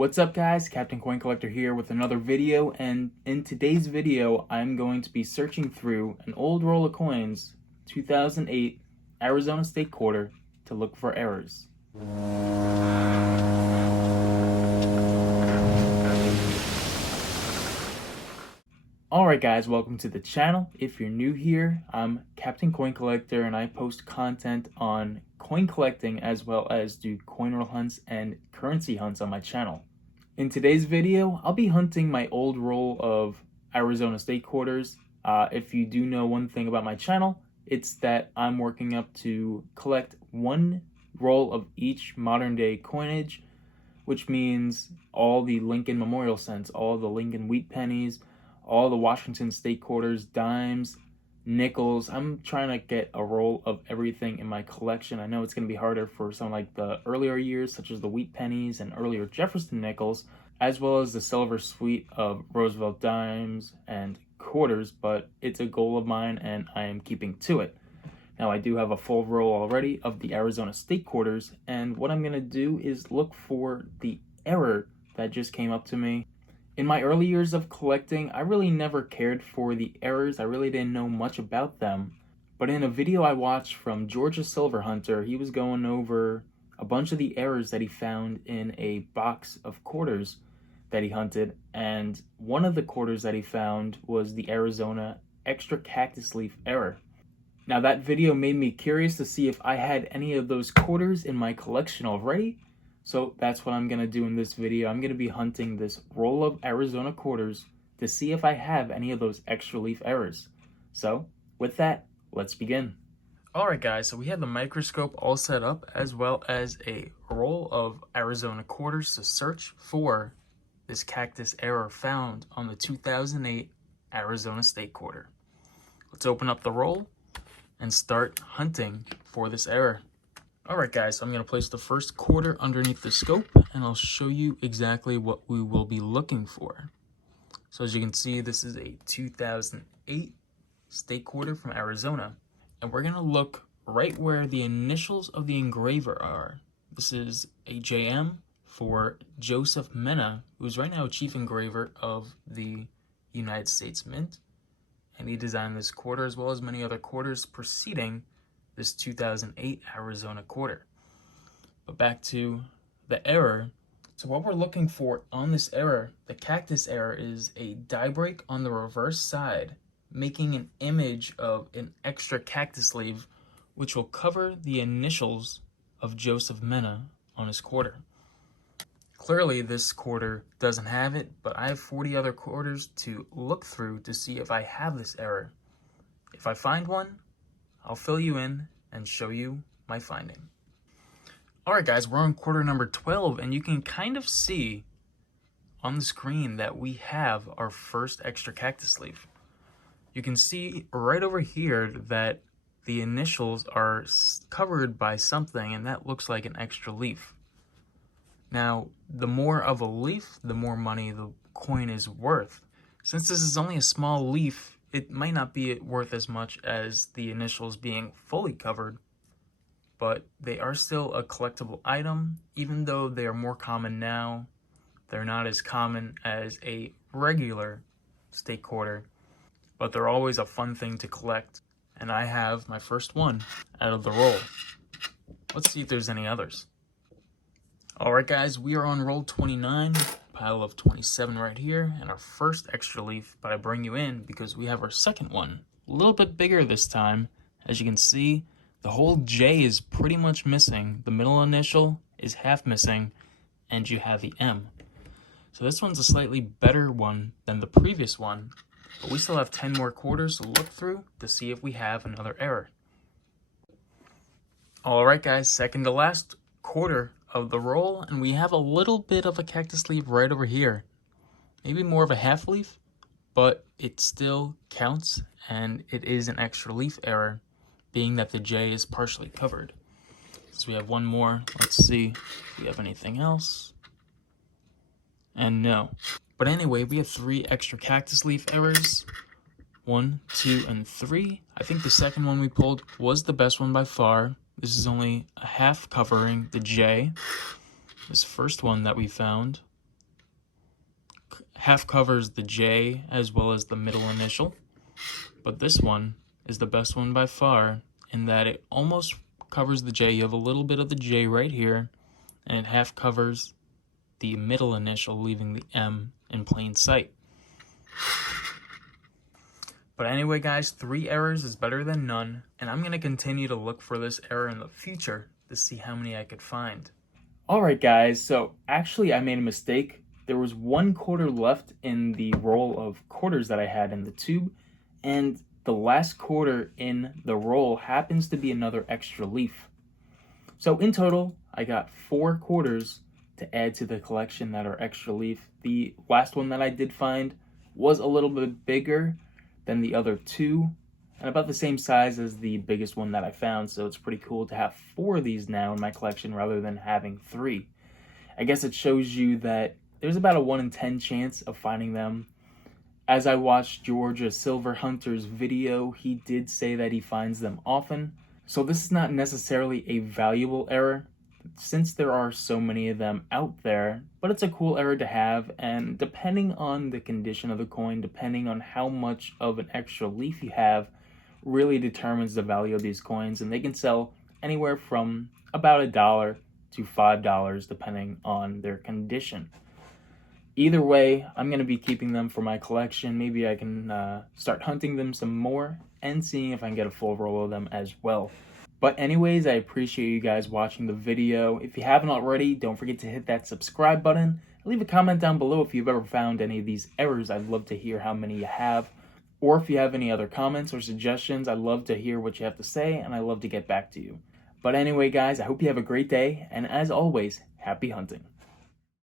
What's up guys, Captain Coin Collector here with another video, and in today's video I'm going to be searching through an old roll of coins, 2008 Arizona State Quarter, to look for errors. Alright guys, welcome to the channel. If you're new here, I'm Captain Coin Collector and I post content on coin collecting as well as do coin roll hunts and currency hunts on my channel. In today's video, I'll be hunting my old roll of Arizona State Quarters. If you do know one thing about my channel, it's that I'm working up to collect one roll of each modern day coinage, which means all the Lincoln Memorial cents, all the Lincoln wheat pennies, all the Washington State Quarters, dimes, nickels. I'm trying to get a roll of everything in my collection. I know it's going to be harder for some like the earlier years, such as the wheat pennies and earlier Jefferson nickels, as well as the silver suite of Roosevelt dimes and quarters, but it's a goal of mine and I am keeping to it. Now I do have a full roll already of the Arizona State Quarters, and what I'm going to do is look for the error that just came up to me. In my early years of collecting, I really never cared for the errors. I really didn't know much about them. But in a video I watched from Georgia Silver Hunter, he was going over a bunch of the errors that he found in a box of quarters that he hunted. And one of the quarters that he found was the Arizona Extra Cactus Leaf Error. Now that video made me curious to see if I had any of those quarters in my collection already. So that's what I'm going to do in this video. I'm going to be hunting this roll of Arizona quarters to see if I have any of those extra leaf errors. So with that, let's begin. Alright guys, so we have the microscope all set up as well as a roll of Arizona quarters to search for this cactus error found on the 2008 Arizona State Quarter. Let's open up the roll and start hunting for this error. Alright guys, so I'm going to place the first quarter underneath the scope and I'll show you exactly what we will be looking for. So as you can see, this is a 2008 State Quarter from Arizona. And we're going to look right where the initials of the engraver are. This is a JM for Joseph Mena, who's right now chief engraver of the United States Mint. And he designed this quarter as well as many other quarters preceding this 2008 Arizona Quarter. But back to the error. So what we're looking for on this error, the cactus error, is a die break on the reverse side, making an image of an extra cactus leaf, which will cover the initials of Joseph Mena on his quarter. Clearly this quarter doesn't have it, but I have 40 other quarters to look through to see if I have this error. If I find one, I'll fill you in and show you my finding. Alright guys, we're on quarter number 12 and you can kind of see on the screen that we have our first extra cactus leaf. You can see right over here that the initials are covered by something and that looks like an extra leaf. Now, the more of a leaf, the more money the coin is worth. Since this is only a small leaf, it might not be worth as much as the initials being fully covered, but they are still a collectible item. Even though they are more common now, they're not as common as a regular State Quarter, but they're always a fun thing to collect. And I have my first one out of the roll. Let's see if there's any others. Alright guys, we are on roll 29. Pile of 27 right here, and our first extra leaf, but I bring you in because we have our second one, a little bit bigger this time. As you can see, the whole J is pretty much missing, the middle initial is half missing, and you have the M. So this one's a slightly better one than the previous one, but we still have 10 more quarters to look through to see if we have another error. Alright guys, second to last quarter of the roll, and we have a little bit of a cactus leaf right over here. Maybe more of a half leaf, but it still counts, and it is an extra leaf error, being that the J is partially covered. So we have one more. Let's see if we have anything else. And no. But anyway, we have 3 extra cactus leaf errors. 1, 2, and 3. I think the second one we pulled was the best one by far. This is only a half covering the J. This first one that we found half covers the J as well as the middle initial. But this one is the best one by far in that it almost covers the J. You have a little bit of the J right here, and it half covers the middle initial, leaving the M in plain sight. But anyway, guys, 3 errors is better than none, and I'm going to continue to look for this error in the future to see how many I could find. Alright guys, so actually I made a mistake. There was 1 quarter left in the roll of quarters that I had in the tube, and the last quarter in the roll happens to be another extra leaf. So in total, I got 4 quarters to add to the collection that are extra leaf. The last one that I did find was a little bit bigger than the other 2, and about the same size as the biggest one that I found, so it's pretty cool to have 4 of these now in my collection rather than having 3. I guess it shows you that there's about a 1 in 10 chance of finding them. As I watched Georgia Silver Hunter's video, he did say that he finds them often, so this is not necessarily a valuable error since there are so many of them out there, but it's a cool error to have, and depending on the condition of the coin, depending on how much of an extra leaf you have, really determines the value of these coins, and they can sell anywhere from about $1 to $5 depending on their condition. Either way, I'm going to be keeping them for my collection. Maybe I can start hunting them some more and seeing if I can get a full roll of them as well. But anyways, I appreciate you guys watching the video. If you haven't already, don't forget to hit that subscribe button. Leave a comment down below if you've ever found any of these errors. I'd love to hear how many you have. Or if you have any other comments or suggestions, I'd love to hear what you have to say, and I'd love to get back to you. But anyway, guys, I hope you have a great day, and as always, happy hunting.